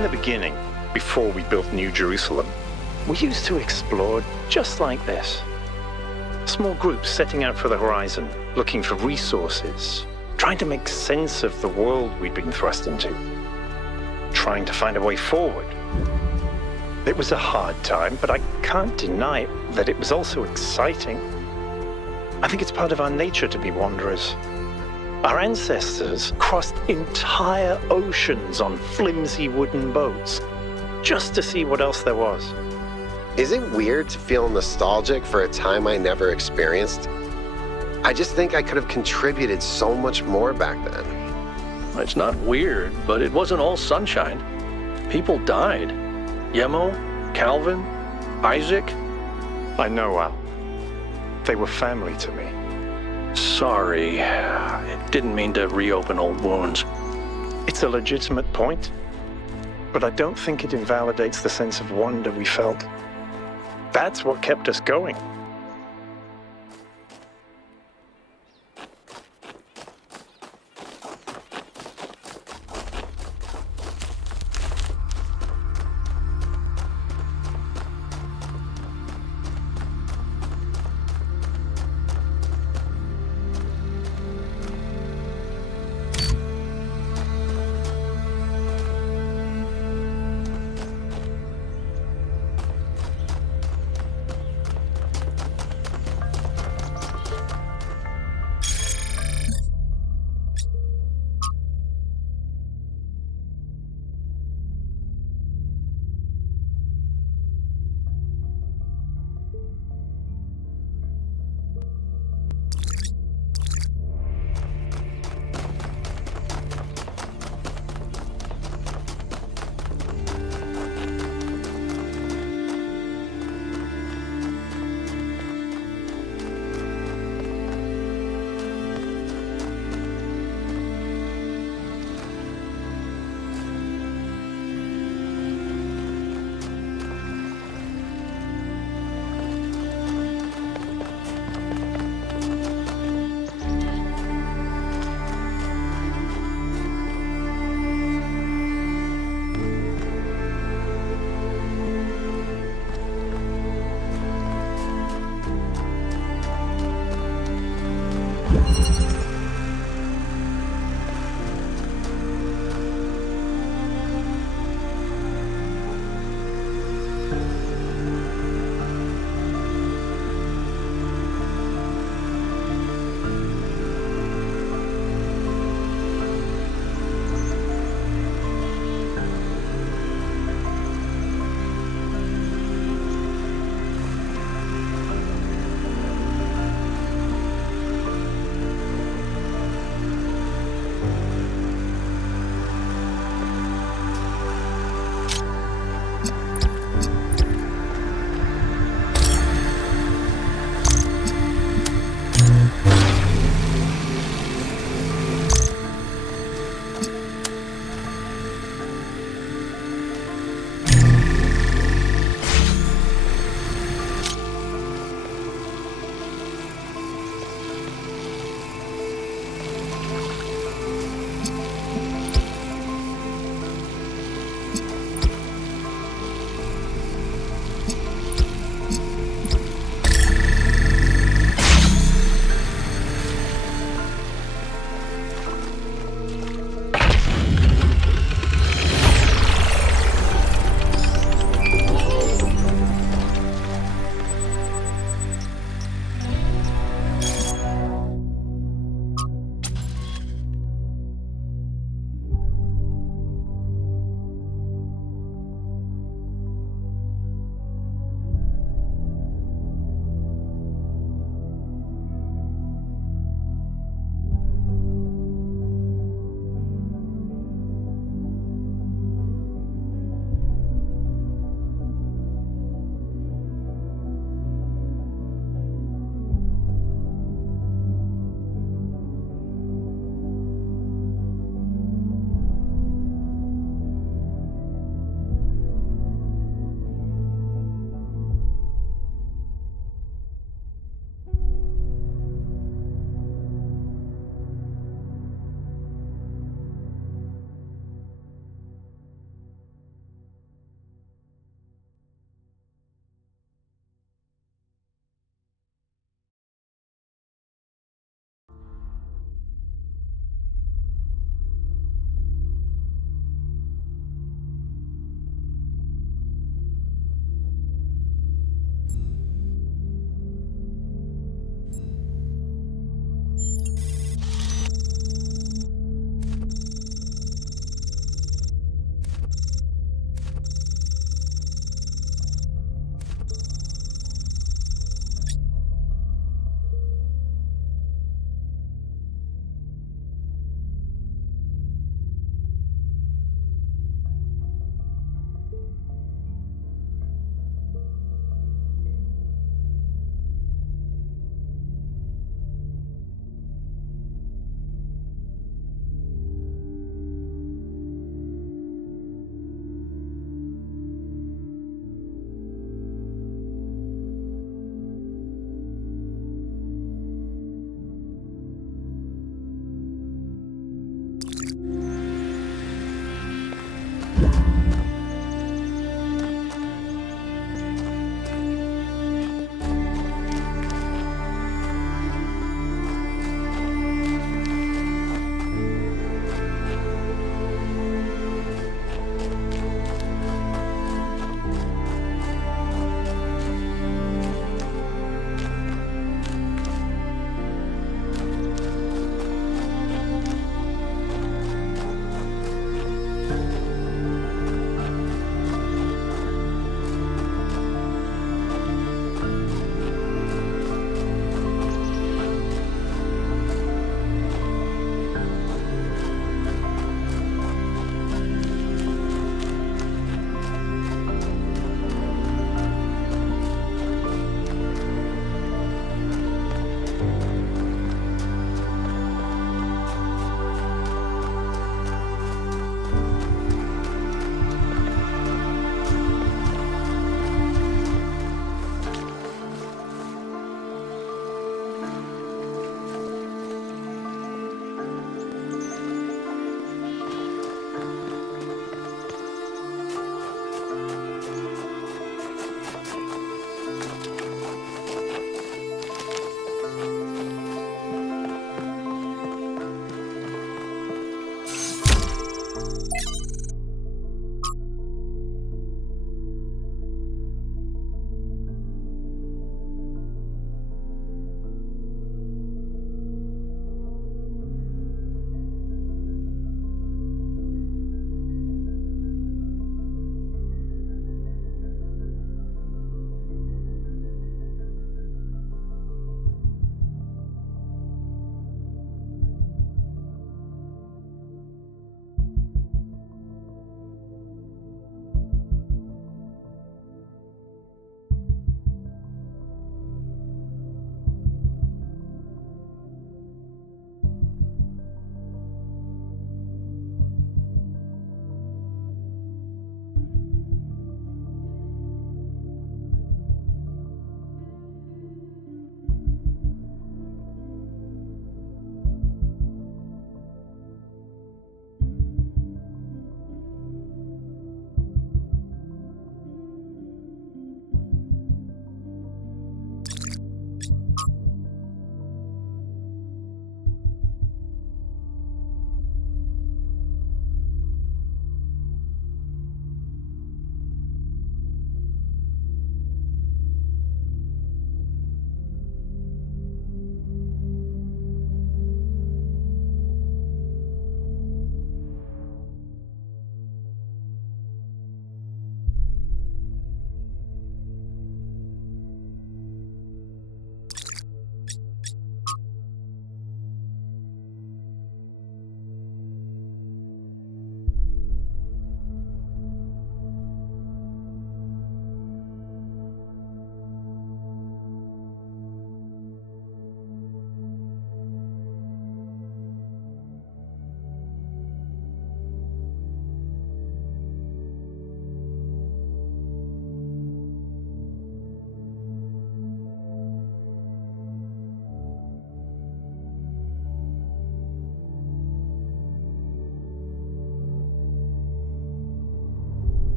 In the beginning, before we built New Jerusalem, we used to explore just like this. Small groups setting out for the horizon, looking for resources, trying to make sense of the world we'd been thrust into, trying to find a way forward. It was a hard time, but I can't deny that it was also exciting. I think it's part of our nature to be wanderers. Our ancestors crossed entire oceans on flimsy wooden boats just to see what else there was. Is it weird to feel nostalgic for a time I never experienced? I just think I could have contributed so much more back then. It's not weird, but it wasn't all sunshine. People died. Yemo, Calvin, Isaac. I know, Al. They were family to me. Sorry, I didn't mean to reopen old wounds. It's a legitimate point, but I don't think it invalidates the sense of wonder we felt. That's what kept us going.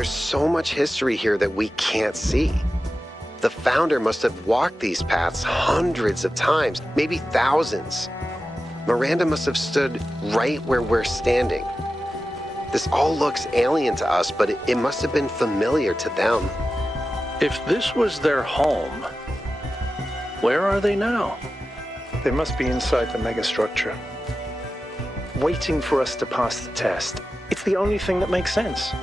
There's so much history here that we can't see. The founder must have walked these paths hundreds of times, maybe thousands. Miranda must have stood right where we're standing. This all looks alien to us, but it must have been familiar to them. If this was their home, where are they now? They must be inside the megastructure, waiting for us to pass the test. It's the only thing that makes sense.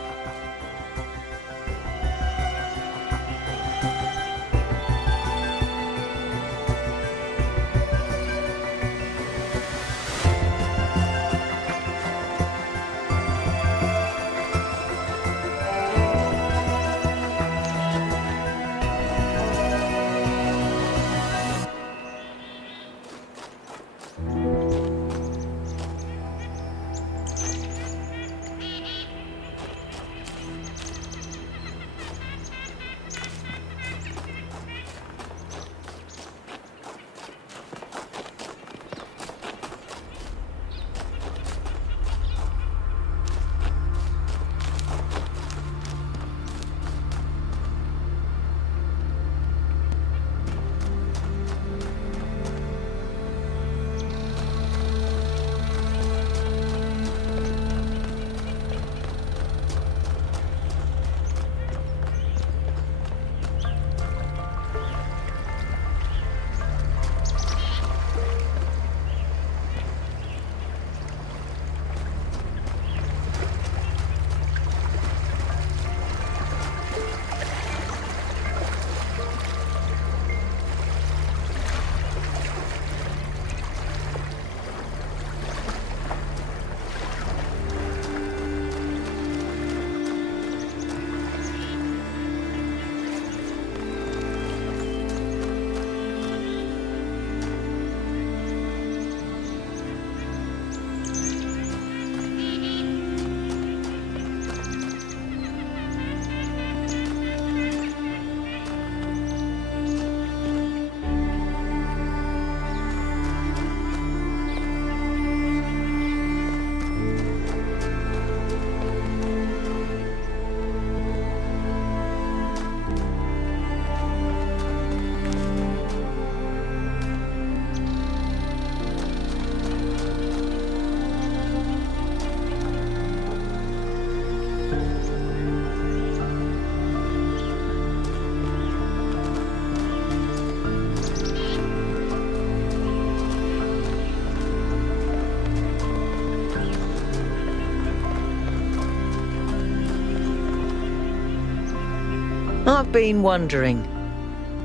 I've been wondering,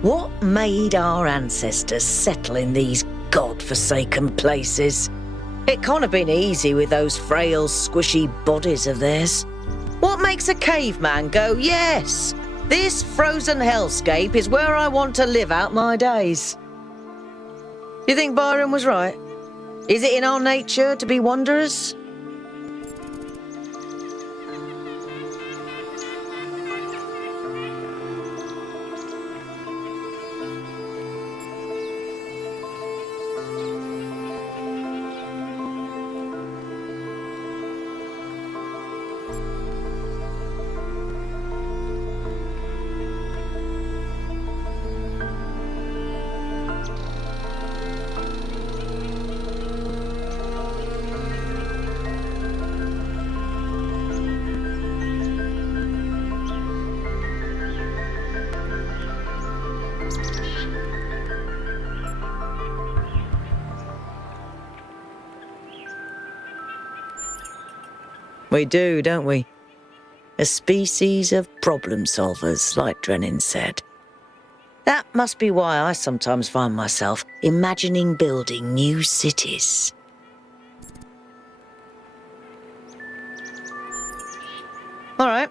what made our ancestors settle in these god-forsaken places? It can't have been easy with those frail, squishy bodies of theirs. What makes a caveman go, yes, this frozen hellscape is where I want to live out my days? You think Byron was right? Is it in our nature to be wanderers? We do, don't we? A species of problem solvers, like Drennan said. That must be why I sometimes find myself imagining building new cities. All right.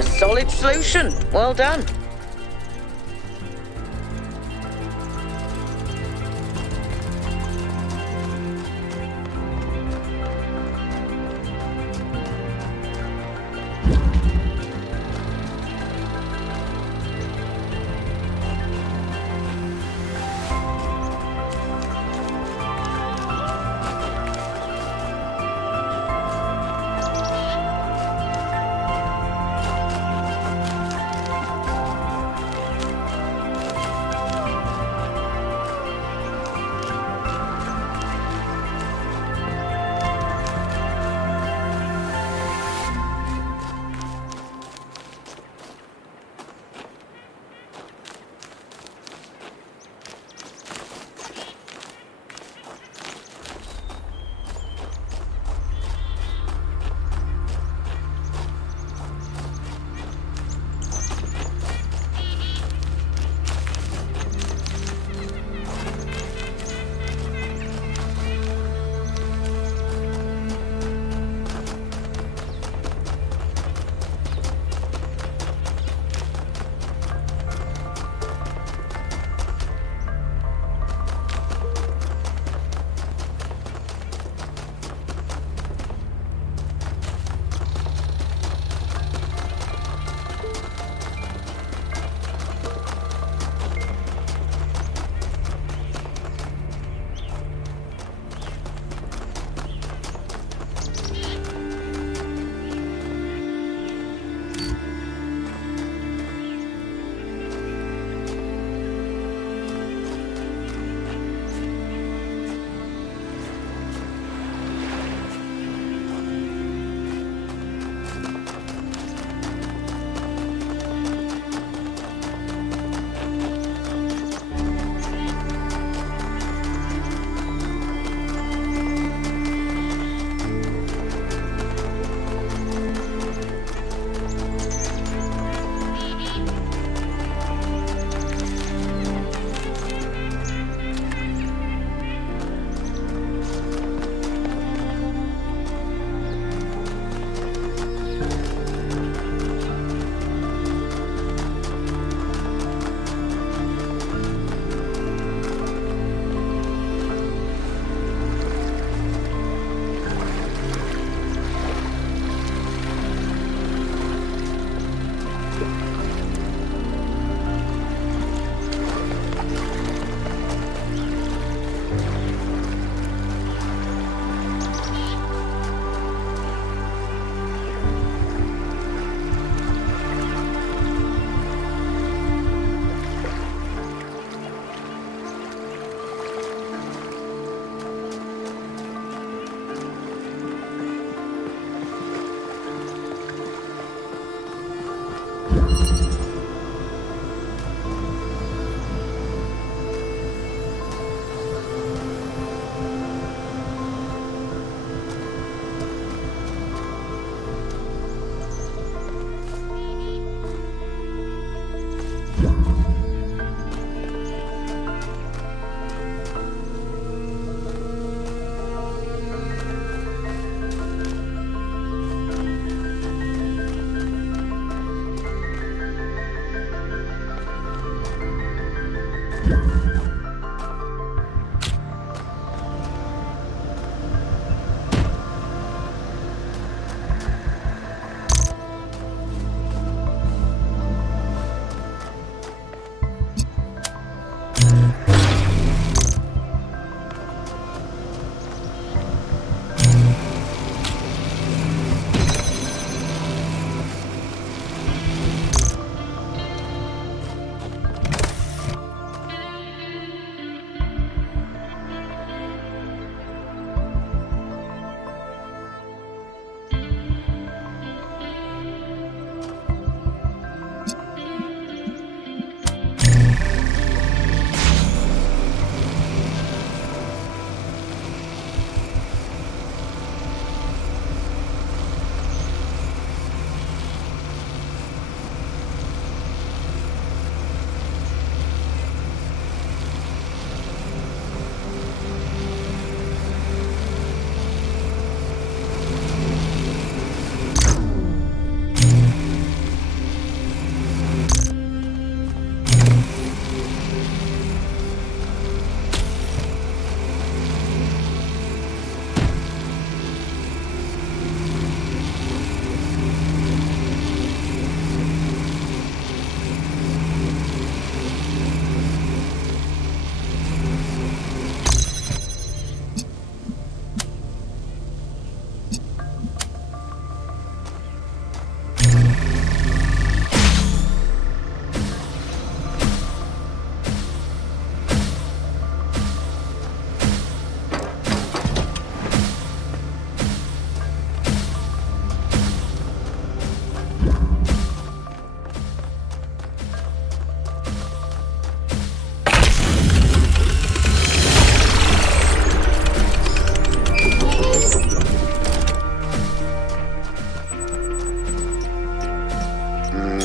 A solid solution. Well done.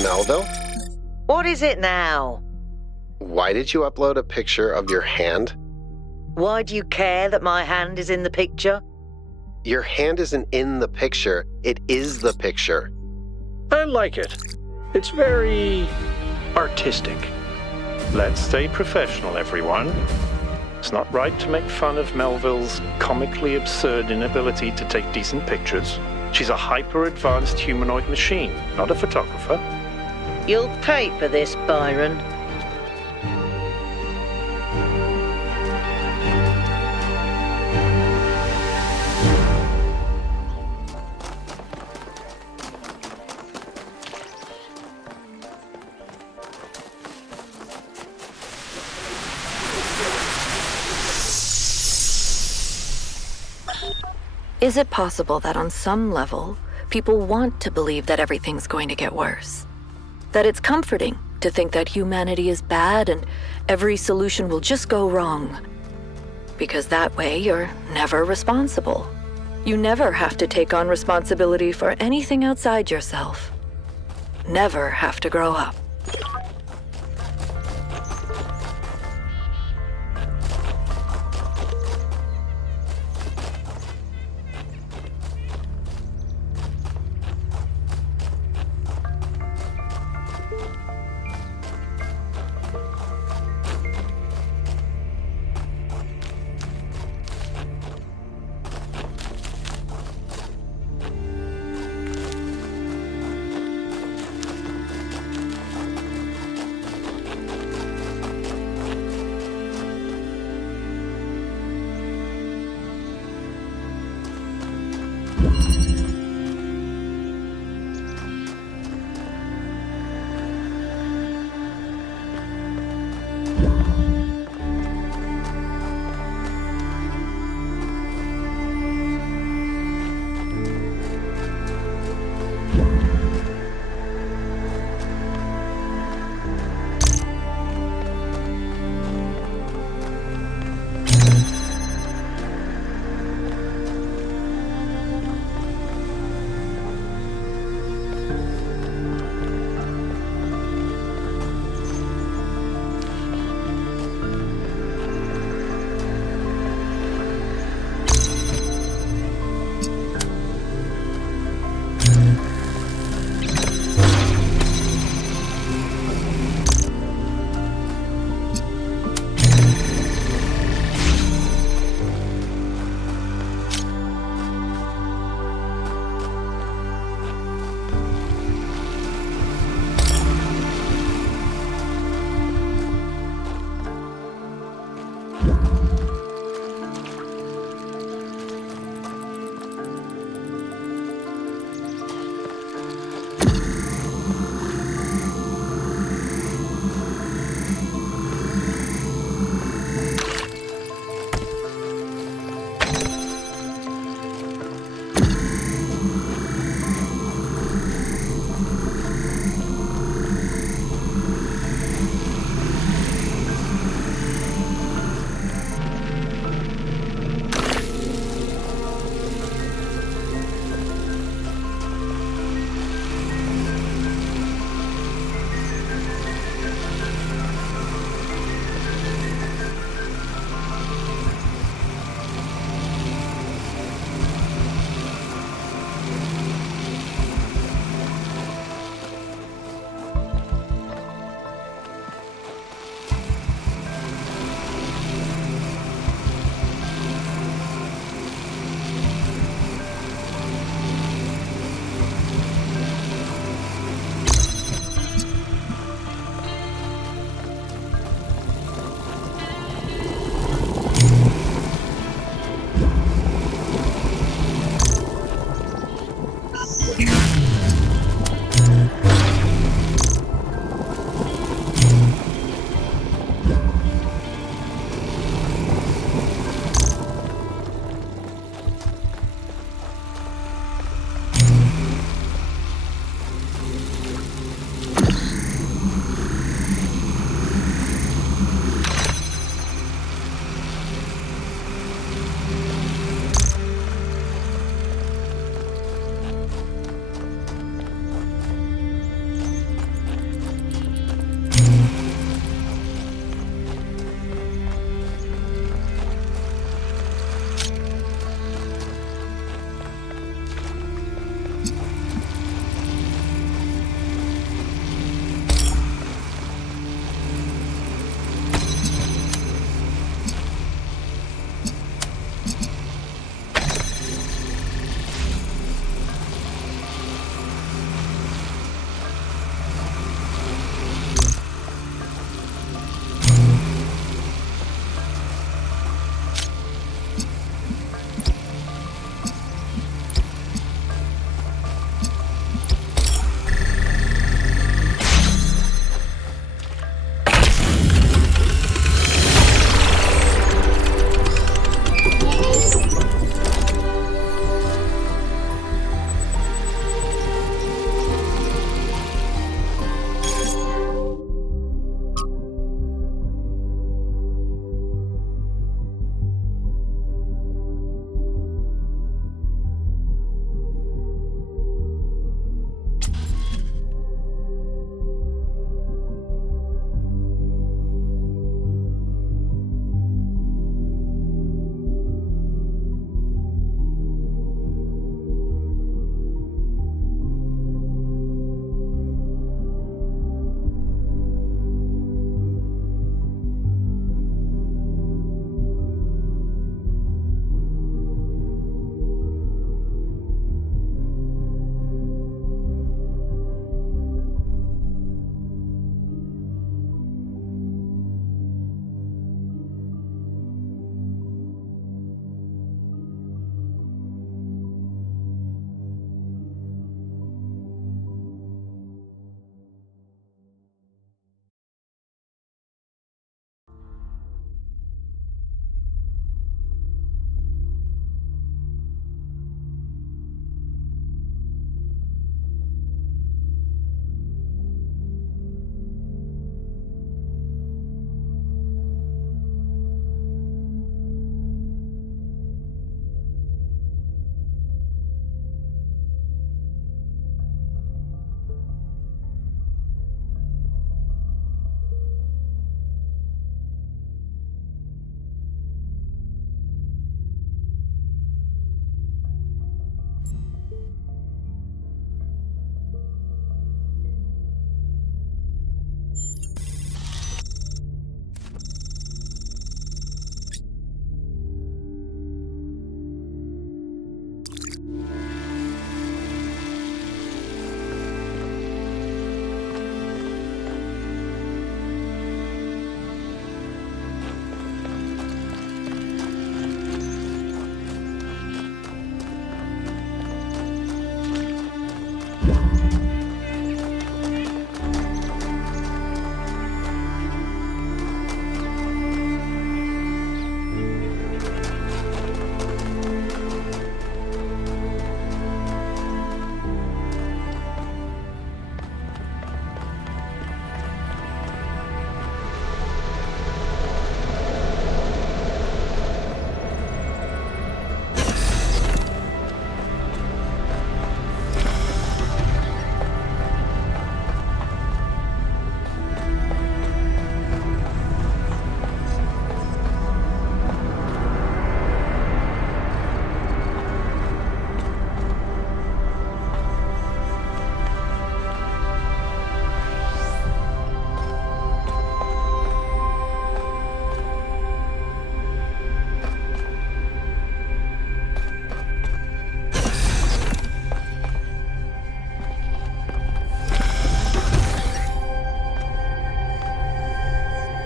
Melville? What is it now? Why did you upload a picture of your hand? Why do you care that my hand is in the picture? Your hand isn't in the picture, it is the picture. I like it. It's very artistic. Let's stay professional, everyone. It's not right to make fun of Melville's comically absurd inability to take decent pictures. She's a hyper-advanced humanoid machine, not a photographer. You'll pay for this, Byron. Is it possible that on some level, people want to believe that everything's going to get worse? That it's comforting to think that humanity is bad and every solution will just go wrong? Because that way you're never responsible. You never have to take on responsibility for anything outside yourself. Never have to grow up.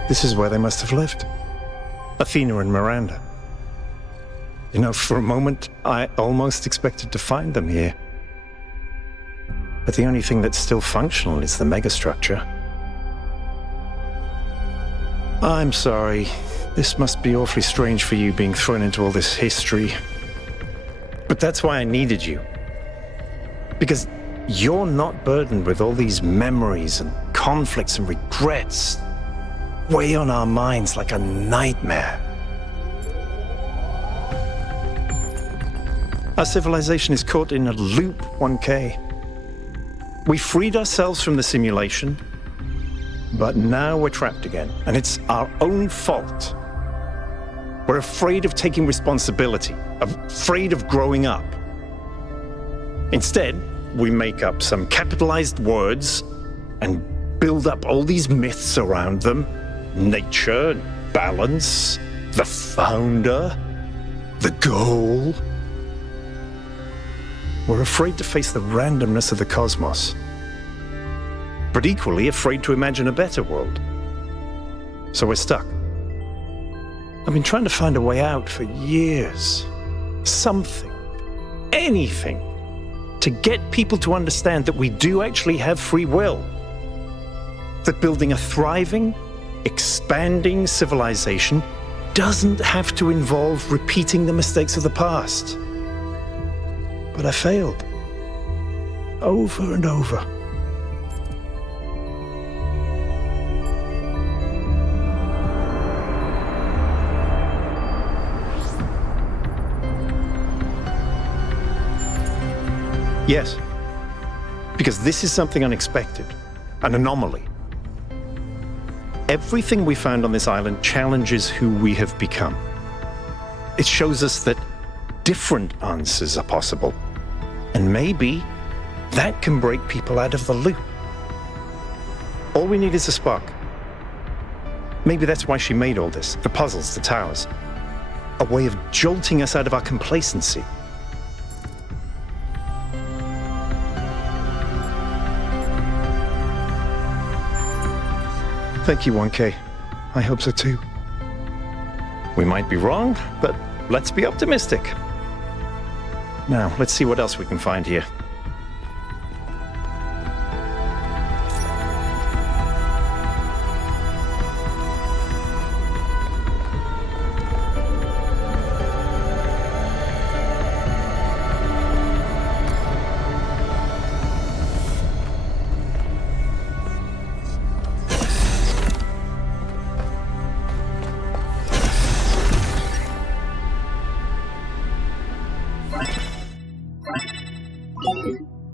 This is where they must have lived. Athena and Miranda. You know, for a moment, I almost expected to find them here. But the only thing that's still functional is the megastructure. I'm sorry. This must be awfully strange for you being thrown into all this history. But that's why I needed you. Because you're not burdened with all these memories and conflicts and regrets weigh on our minds like a nightmare. Our civilization is caught in a loop, 1K. We freed ourselves from the simulation, but now we're trapped again, and it's our own fault. We're afraid of taking responsibility, afraid of growing up. Instead, we make up some capitalized words and build up all these myths around them. Nature, balance, the founder, the goal. We're afraid to face the randomness of the cosmos, but equally afraid to imagine a better world. So we're stuck. I've been trying to find a way out for years. Something, anything, to get people to understand that we do actually have free will. That building a thriving, expanding civilization doesn't have to involve repeating the mistakes of the past. But I failed. Over and over. Yes. Because this is something unexpected, an anomaly. Everything we found on this island challenges who we have become. It shows us that different answers are possible. And maybe that can break people out of the loop. All we need is a spark. Maybe that's why she made all this, the puzzles, the towers. A way of jolting us out of our complacency. Thank you, 1K. I hope so too. We might be wrong, but let's be optimistic. Now, let's see what else we can find here.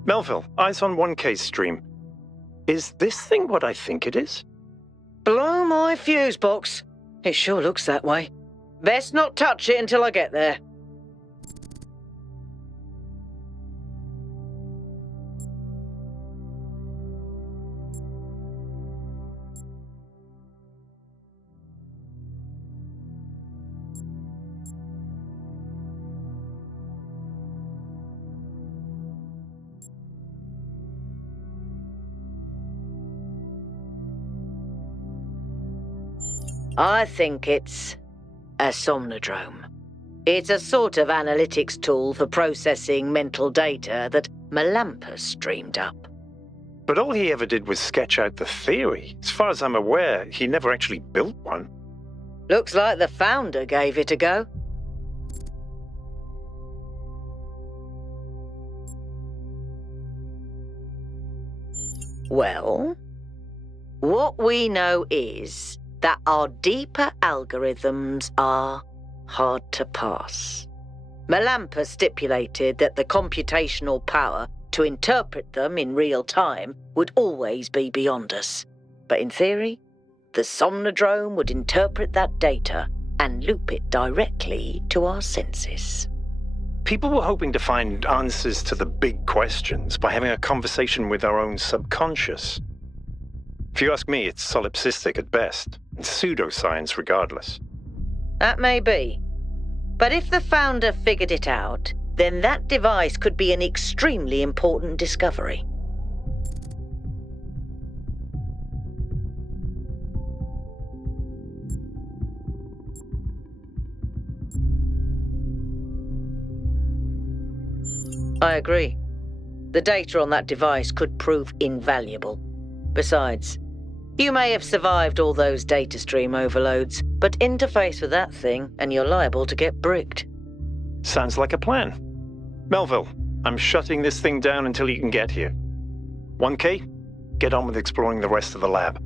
Melville, eyes on 1K's stream. Is this thing what I think it is? Blow my fuse box. It sure looks that way. Best not touch it until I get there. I think it's a somnodrome. It's a sort of analytics tool for processing mental data that Melampus streamed up. But all he ever did was sketch out the theory. As far as I'm aware, he never actually built one. Looks like the founder gave it a go. Well, what we know is that our deeper algorithms are hard to pass. Melampus stipulated that the computational power to interpret them in real time would always be beyond us. But in theory, the somnodrome would interpret that data and loop it directly to our senses. People were hoping to find answers to the big questions by having a conversation with our own subconscious. If you ask me, it's solipsistic at best, and pseudoscience regardless. That may be. But if the founder figured it out, then that device could be an extremely important discovery. I agree. The data on that device could prove invaluable. Besides, you may have survived all those data stream overloads, but interface with that thing and you're liable to get bricked. Sounds like a plan. Melville, I'm shutting this thing down until you can get here. 1K, get on with exploring the rest of the lab.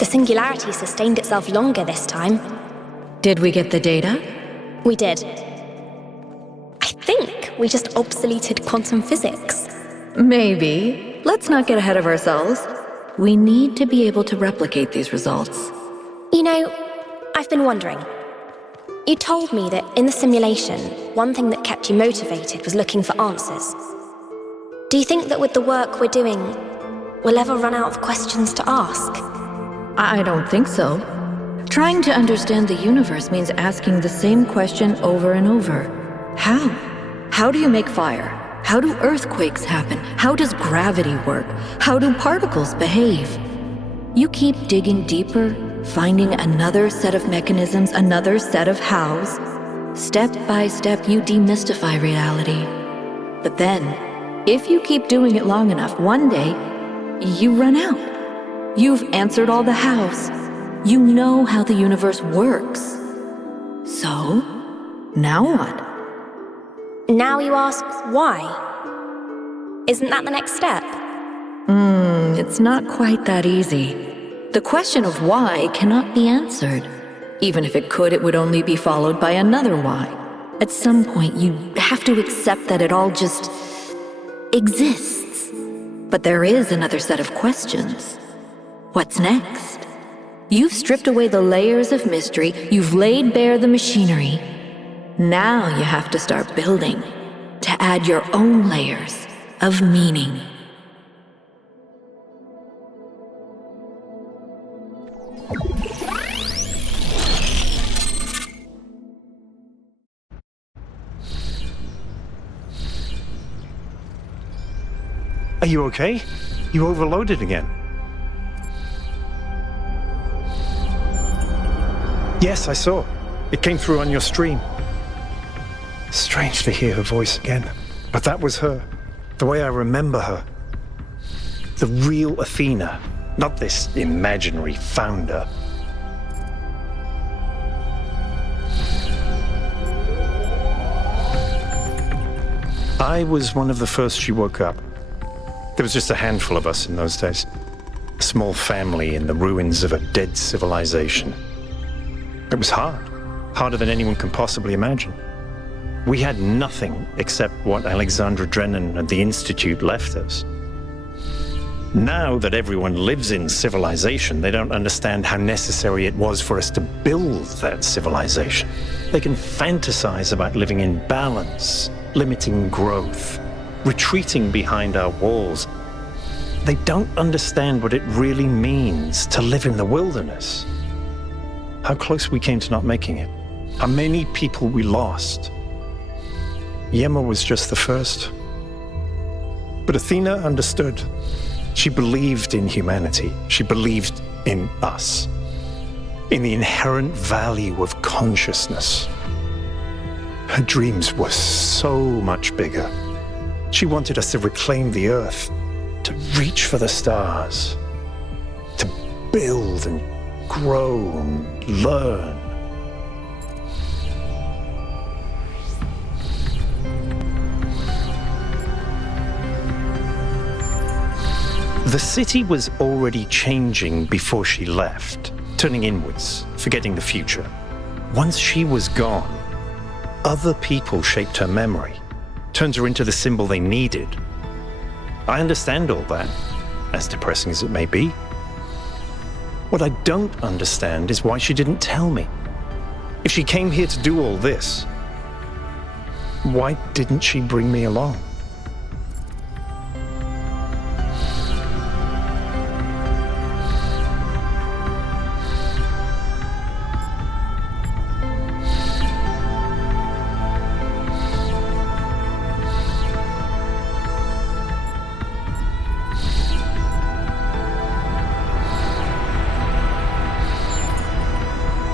The singularity sustained itself longer this time. Did we get the data? We did. I think we just obsoleted quantum physics. Maybe. Let's not get ahead of ourselves. We need to be able to replicate these results. You know, I've been wondering. You told me that in the simulation, one thing that kept you motivated was looking for answers. Do you think that with the work we're doing, we'll ever run out of questions to ask? I don't think so. Trying to understand the universe means asking the same question over and over. How? How do you make fire? How do earthquakes happen? How does gravity work? How do particles behave? You keep digging deeper, finding another set of mechanisms, another set of hows. Step by step, you demystify reality. But then, if you keep doing it long enough, one day, you run out. You've answered all the hows. You know how the universe works. So, now what? Now you ask why? Isn't that the next step? it's not quite that easy. The question of why cannot be answered. Even if it could, it would only be followed by another why. At some point, you have to accept that it all just exists. But there is another set of questions. What's next? You've stripped away the layers of mystery, you've laid bare the machinery. Now you have to start building, to add your own layers of meaning. Are you okay? You overloaded again. Yes, I saw. It came through on your stream. Strange to hear her voice again. But that was her. The way I remember her. The real Athena. Not this imaginary founder. I was one of the first she woke up. There was just a handful of us in those days. A small family in the ruins of a dead civilization. It was hard. Harder than anyone can possibly imagine. We had nothing except what Alexandra Drennan and the Institute left us. Now that everyone lives in civilization, they don't understand how necessary it was for us to build that civilization. They can fantasize about living in balance, limiting growth, retreating behind our walls. They don't understand what it really means to live in the wilderness. How close we came to not making it. How many people we lost. Yema was just the first. But Athena understood. She believed in humanity. She believed in us. In the inherent value of consciousness. Her dreams were so much bigger. She wanted us to reclaim the earth, to reach for the stars, to build and grow and learn. The city was already changing before she left, turning inwards, forgetting the future. Once she was gone, other people shaped her memory, turned her into the symbol they needed. I understand all that, as depressing as it may be. What I don't understand is why she didn't tell me. If she came here to do all this, why didn't she bring me along?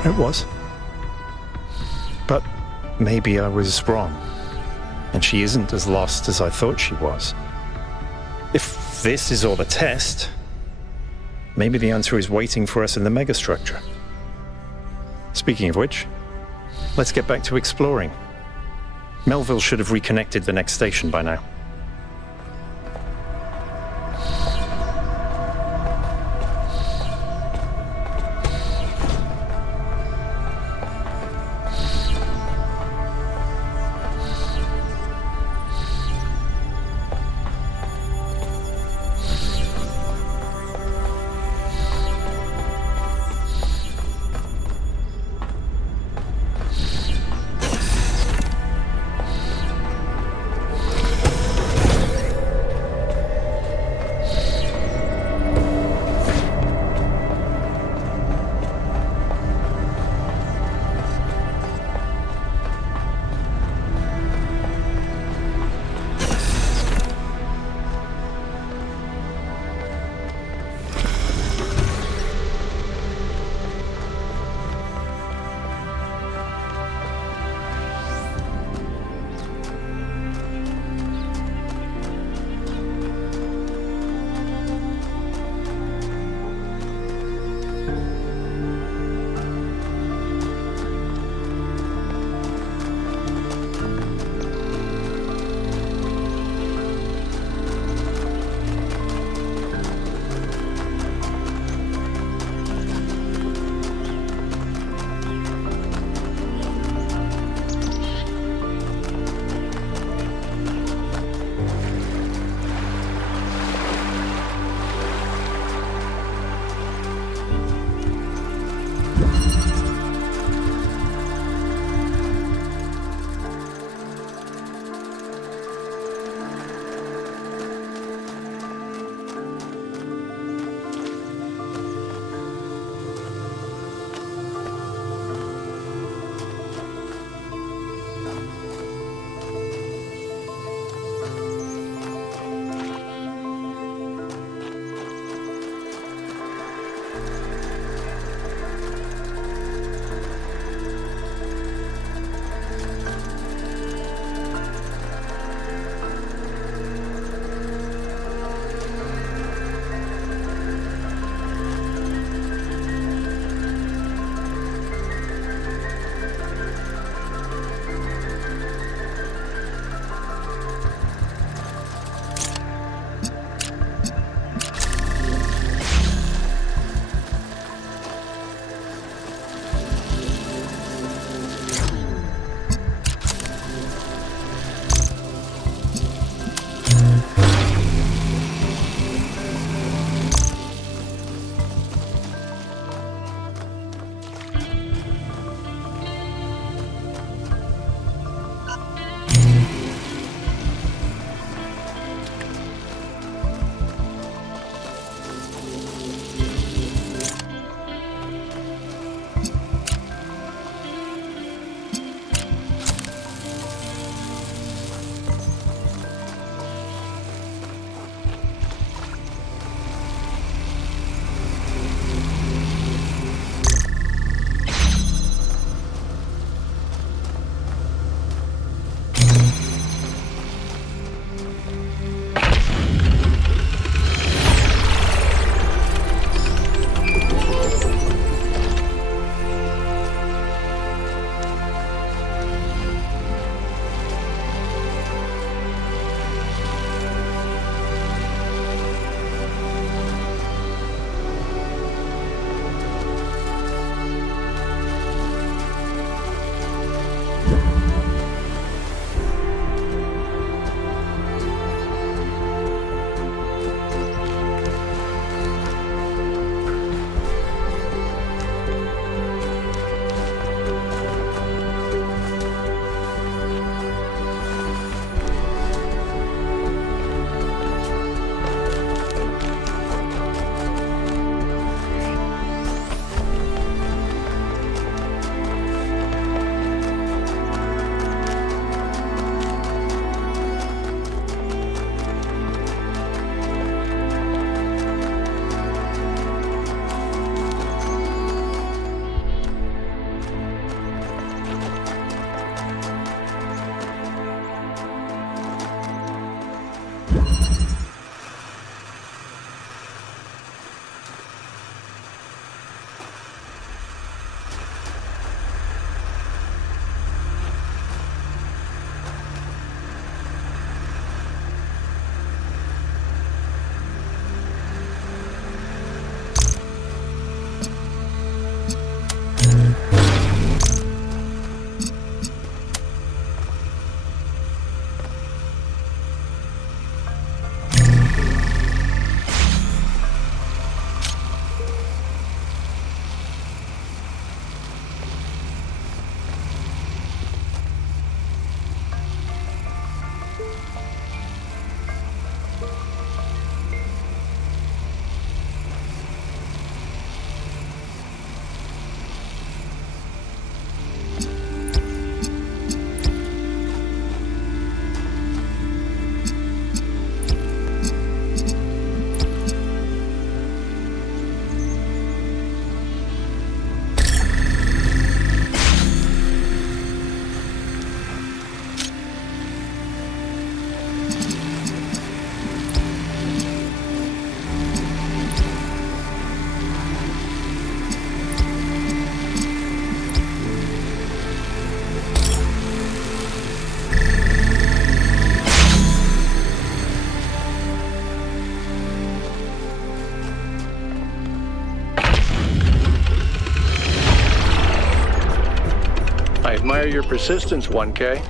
It was. But maybe I was wrong, and she isn't as lost as I thought she was. If this is all the test, maybe the answer is waiting for us in the megastructure. Speaking of which, let's get back to exploring. Melville should have reconnected the next station by now. I admire your persistence, 1K.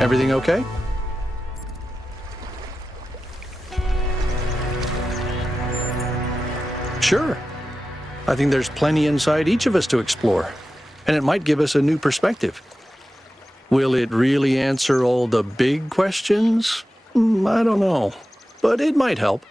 Everything okay? Sure. I think there's plenty inside each of us to explore, and it might give us a new perspective. Will it really answer all the big questions? I don't know, but it might help.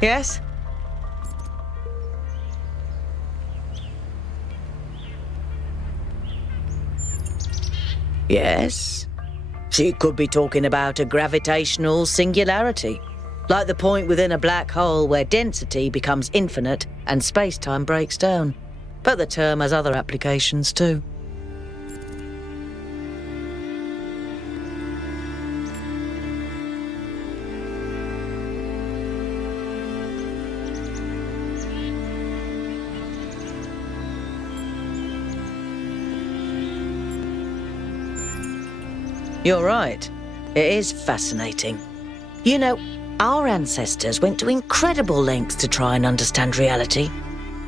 Yes? Yes. She could be talking about a gravitational singularity, like the point within a black hole where density becomes infinite and space-time breaks down. But the term has other applications too. You're right. It is fascinating. You know, our ancestors went to incredible lengths to try and understand reality.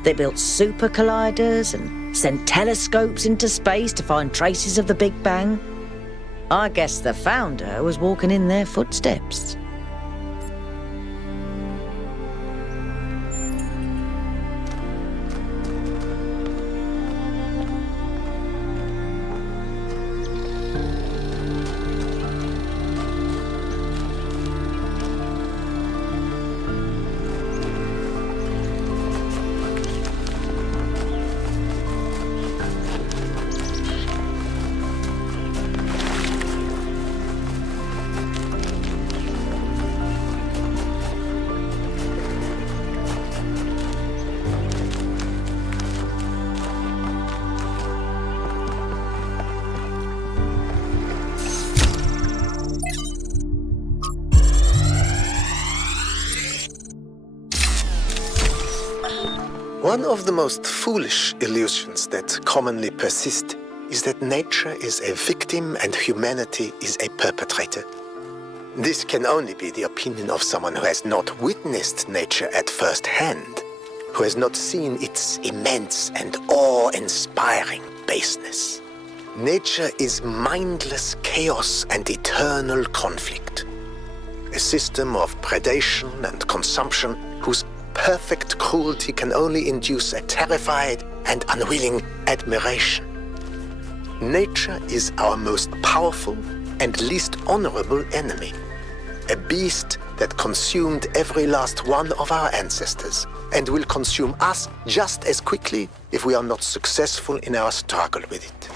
They built super colliders and sent telescopes into space to find traces of the Big Bang. I guess the founder was walking in their footsteps. One of the most foolish illusions that commonly persist is that nature is a victim and humanity is a perpetrator. This can only be the opinion of someone who has not witnessed nature at first hand, who has not seen its immense and awe-inspiring baseness. Nature is mindless chaos and eternal conflict, a system of predation and consumption whose perfect cruelty can only induce a terrified and unwilling admiration. Nature is our most powerful and least honorable enemy, a beast that consumed every last one of our ancestors and will consume us just as quickly if we are not successful in our struggle with it.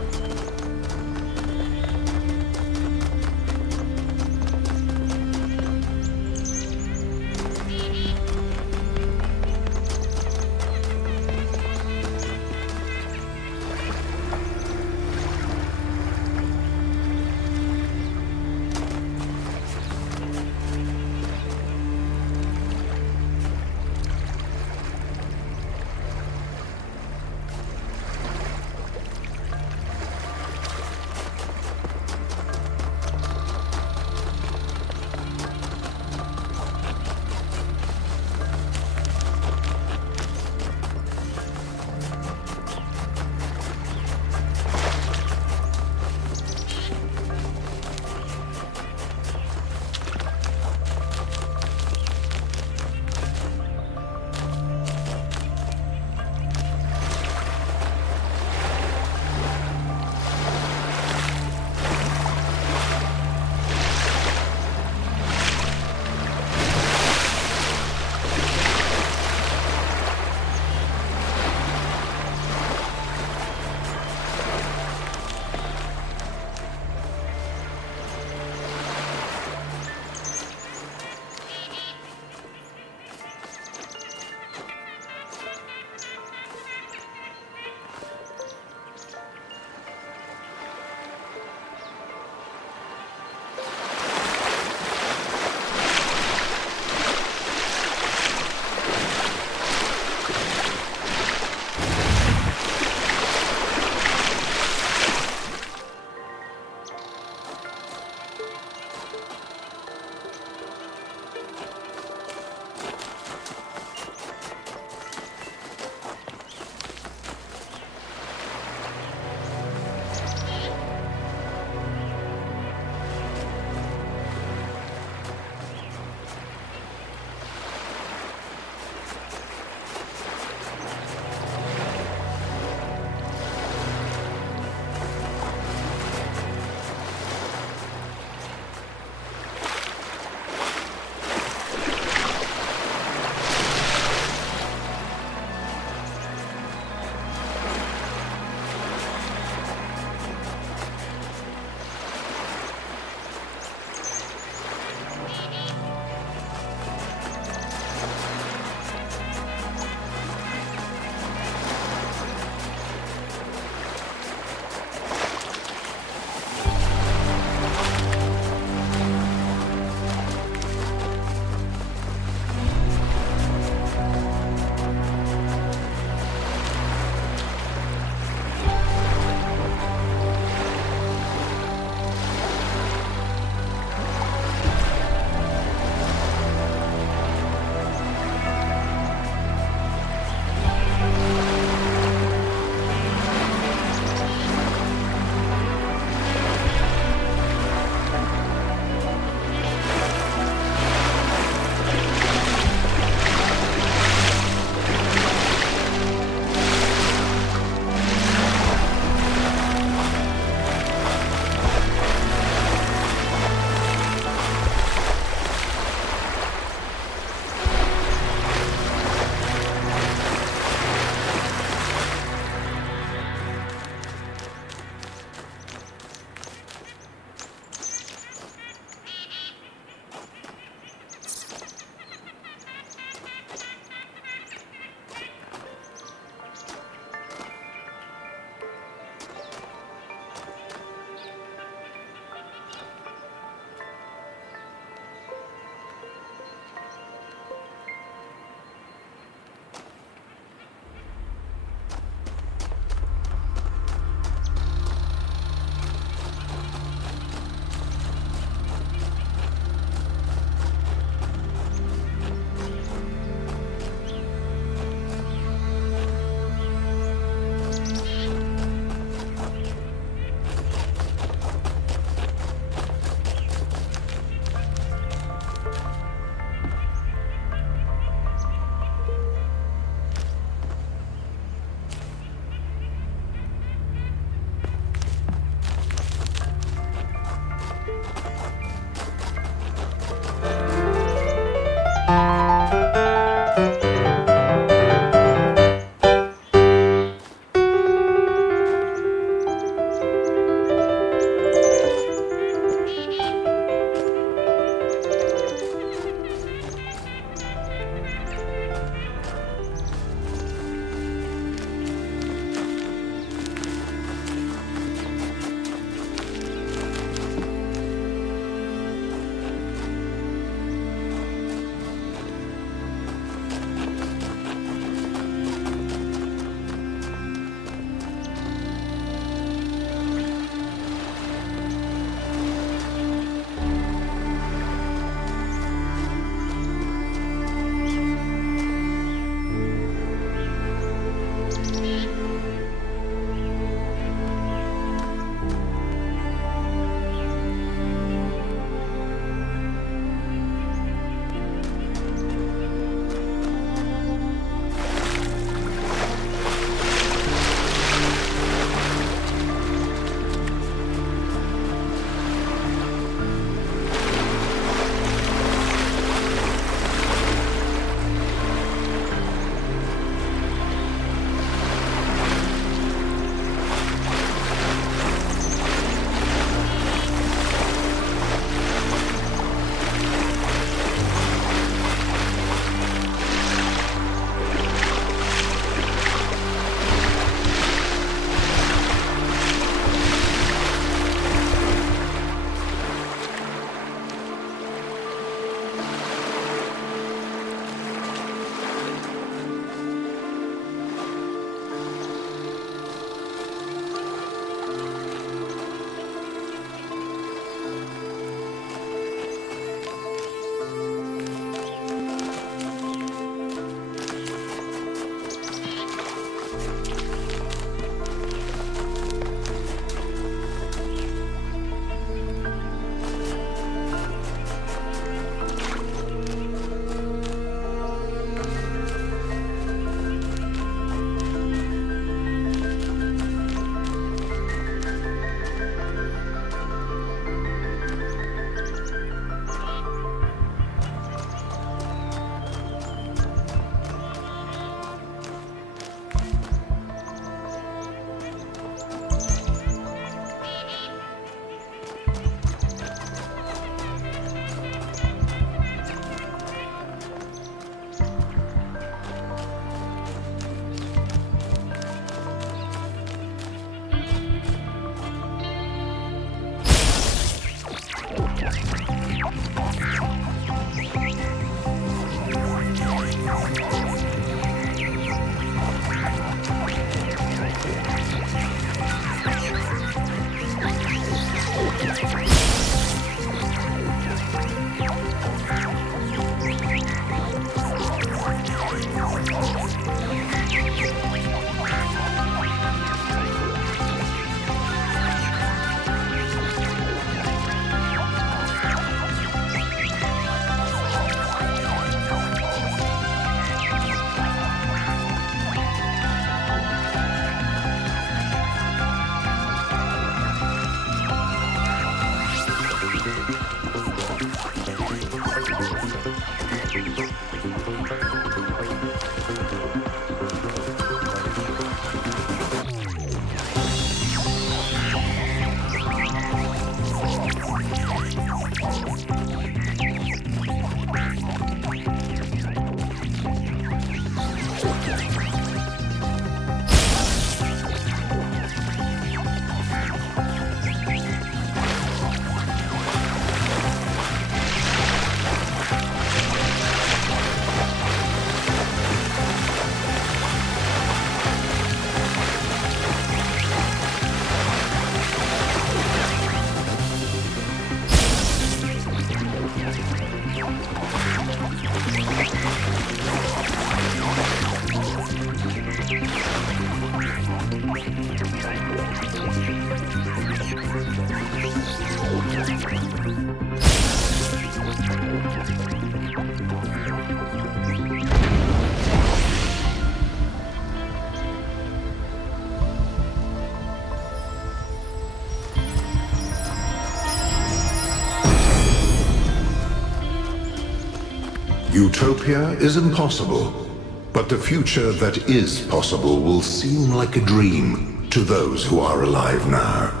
Utopia is impossible, but the future that is possible will seem like a dream to those who are alive now.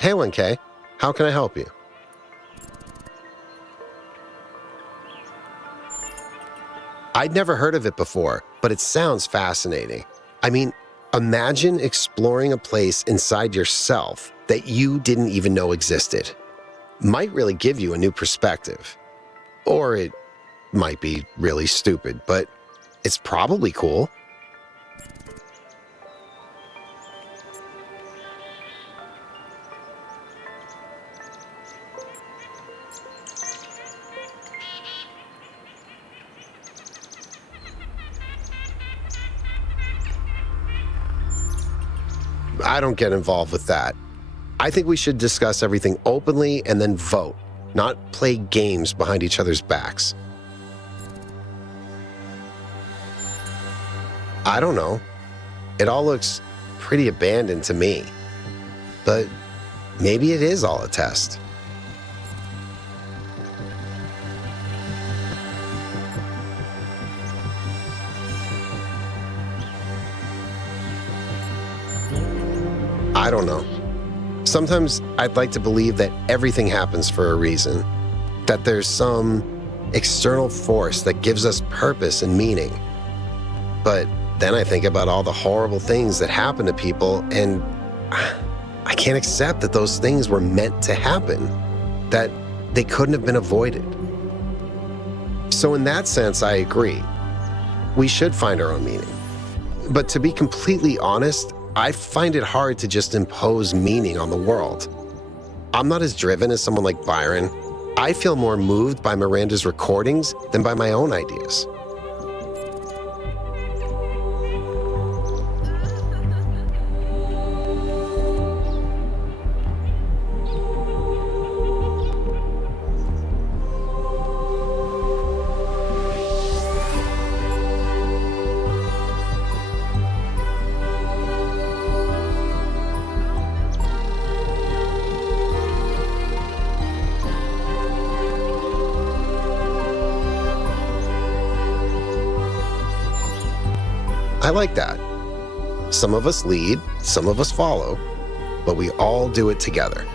Hey, 1K, how can I help you? I'd never heard of it before, but it sounds fascinating. I mean, imagine exploring a place inside yourself that you didn't even know existed. Might really give you a new perspective. Or it might be really stupid, but it's probably cool. I don't get involved with that. I think we should discuss everything openly and then vote, not play games behind each other's backs. I don't know. It all looks pretty abandoned to me. But maybe it is all a test. I don't know. Sometimes I'd like to believe that everything happens for a reason, that there's some external force that gives us purpose and meaning. But then I think about all the horrible things that happen to people, and I can't accept that those things were meant to happen, that they couldn't have been avoided. So in that sense, I agree. We should find our own meaning. But to be completely honest, I find it hard to just impose meaning on the world. I'm not as driven as someone like Byron. I feel more moved by Miranda's recordings than by my own ideas. I like that. Some of us lead, some of us follow, but we all do it together.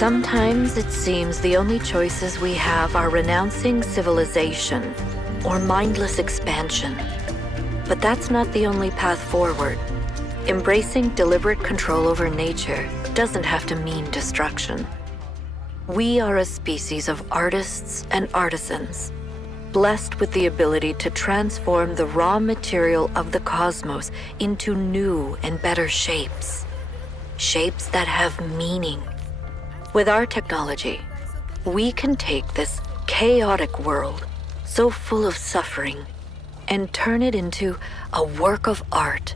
Sometimes it seems the only choices we have are renouncing civilization or mindless expansion. But that's not the only path forward. Embracing deliberate control over nature doesn't have to mean destruction. We are a species of artists and artisans, blessed with the ability to transform the raw material of the cosmos into new and better shapes. Shapes that have meaning. With our technology, we can take this chaotic world, so full of suffering, and turn it into a work of art.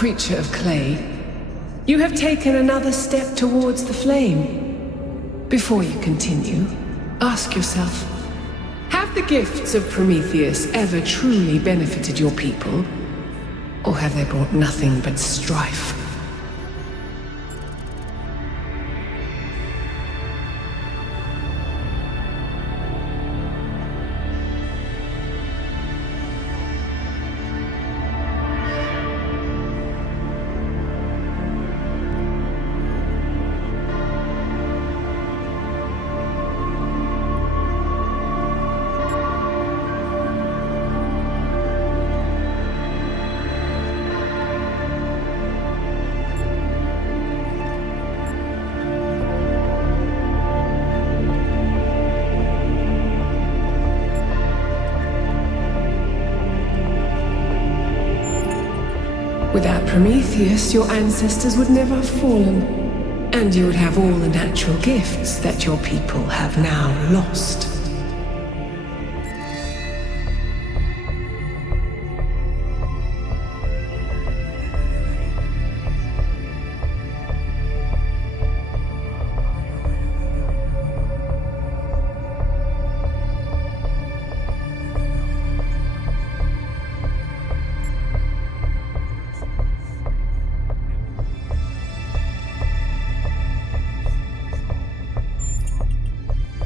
creature of clay, you have taken another step towards the flame. Before you continue, ask yourself, have the gifts of Prometheus ever truly benefited your people? Or have they brought nothing but strife? Without Prometheus, your ancestors would never have fallen, and you would have all the natural gifts that your people have now lost.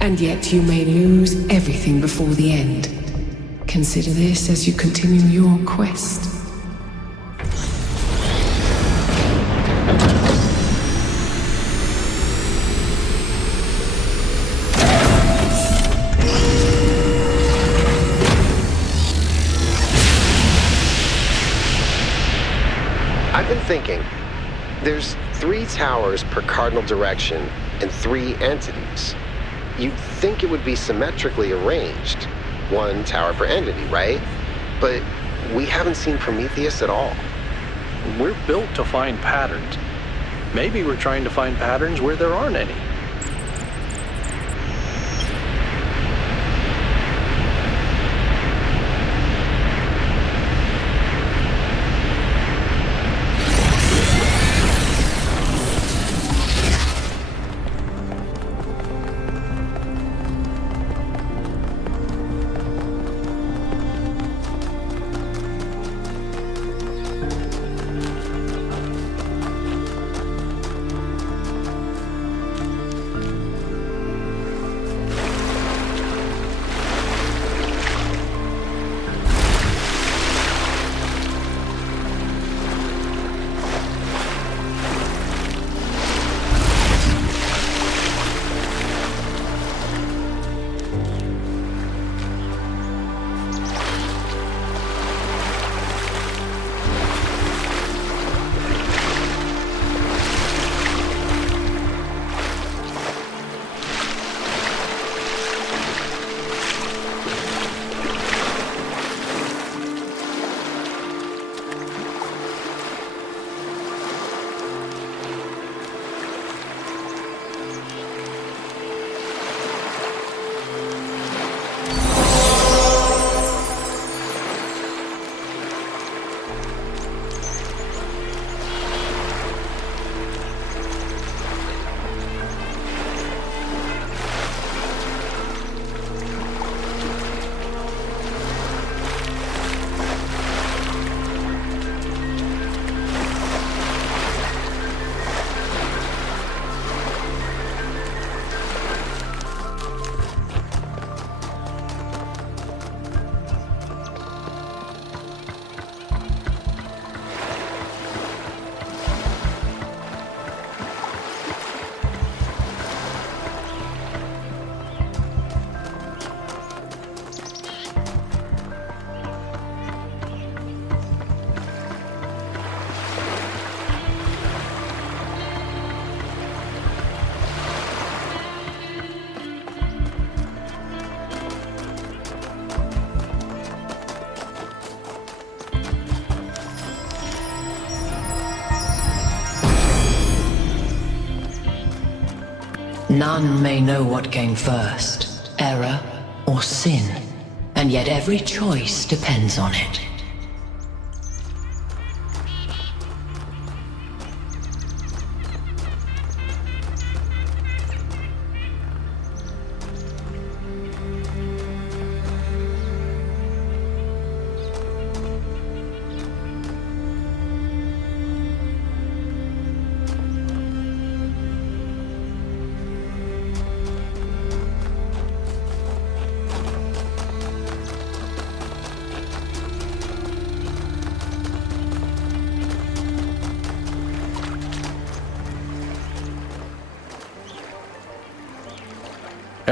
And yet you may lose everything before the end. Consider this as you continue your quest. I've been thinking, there's 3 towers per cardinal direction and 3 entities. You'd think it would be symmetrically arranged, 1 tower per entity, right? But we haven't seen Prometheus at all. We're built to find patterns. Maybe we're trying to find patterns where there aren't any. None may know what came first, error or sin, and yet every choice depends on it.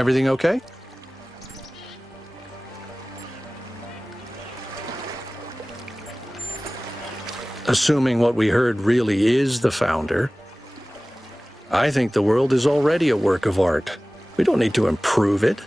Everything okay? Assuming what we heard really is the Founder, I think the world is already a work of art. We don't need to improve it.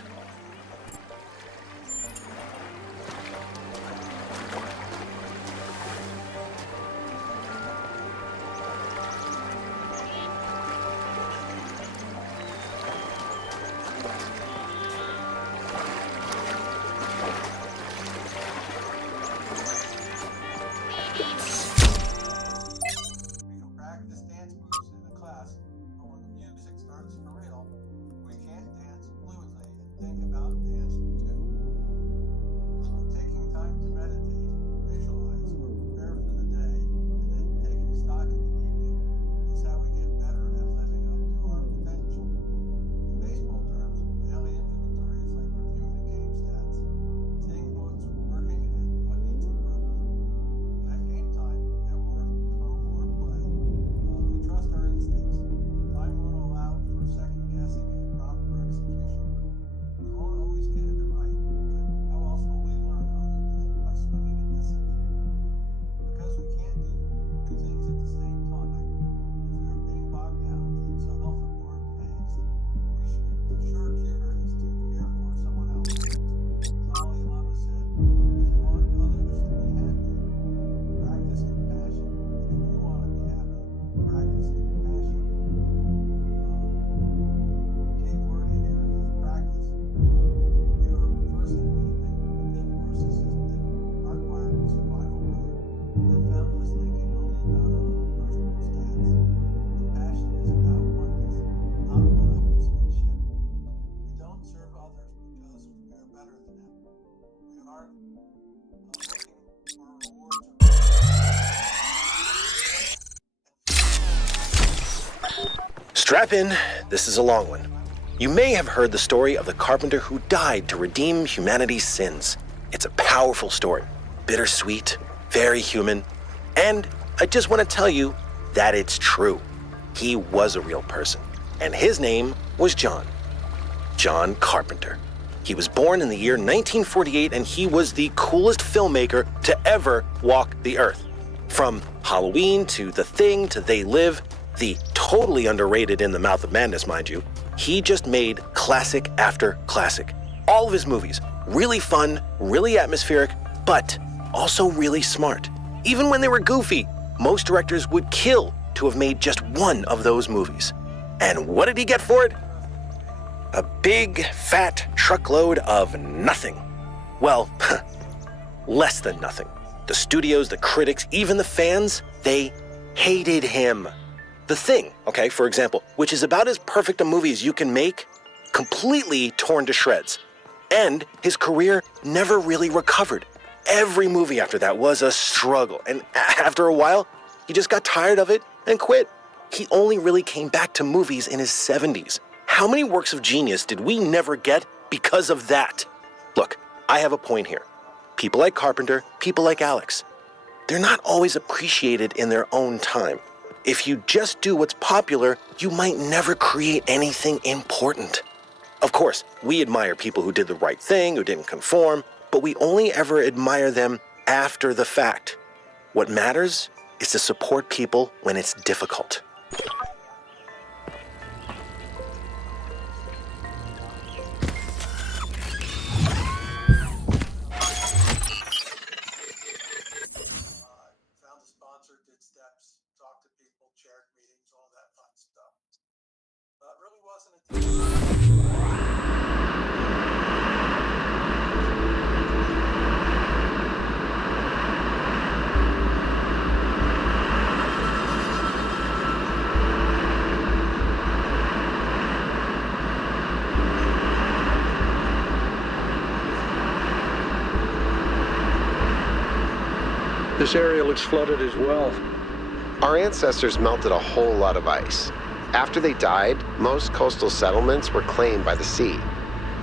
Strap in, this is a long one. You may have heard the story of the carpenter who died to redeem humanity's sins. It's a powerful story, bittersweet, very human, and I just want to tell you that it's true. He was a real person, and his name was John Carpenter. He was born in the year 1948, and he was the coolest filmmaker to ever walk the earth. From Halloween to The Thing to They Live, the totally underrated In the Mouth of Madness, mind you, he just made classic after classic. All of his movies, really fun, really atmospheric, but also really smart. Even when they were goofy, most directors would kill to have made just one of those movies. And what did he get for it? A big, fat truckload of nothing. Well, less than nothing. The studios, the critics, even the fans, they hated him. The Thing, okay, for example, which is about as perfect a movie as you can make, completely torn to shreds. And his career never really recovered. Every movie after that was a struggle, and after a while, he just got tired of it and quit. He only really came back to movies in his 70s. How many works of genius did we never get because of that? Look, I have a point here. People like Carpenter, people like Alex, they're not always appreciated in their own time. If you just do what's popular, you might never create anything important. Of course, we admire people who did the right thing, who didn't conform, but we only ever admire them after the fact. What matters is to support people when it's difficult. This area looks flooded as well. Our ancestors melted a whole lot of ice. After they died, most coastal settlements were claimed by the sea.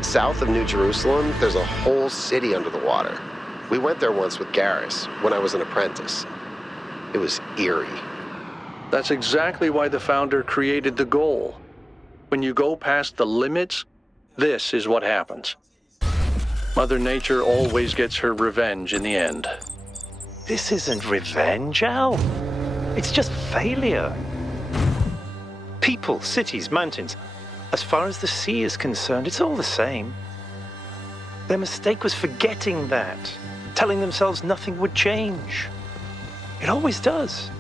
South of New Jerusalem, there's a whole city under the water. We went there once with Garrus when I was an apprentice. It was eerie. That's exactly why the Founder created the goal. When you go past the limits, This is what happens. Mother Nature always gets her revenge in the end. This isn't revenge, Al. It's just failure. People, cities, mountains. As far as the sea is concerned, it's all the same. Their mistake was forgetting that, telling themselves nothing would change. It always does.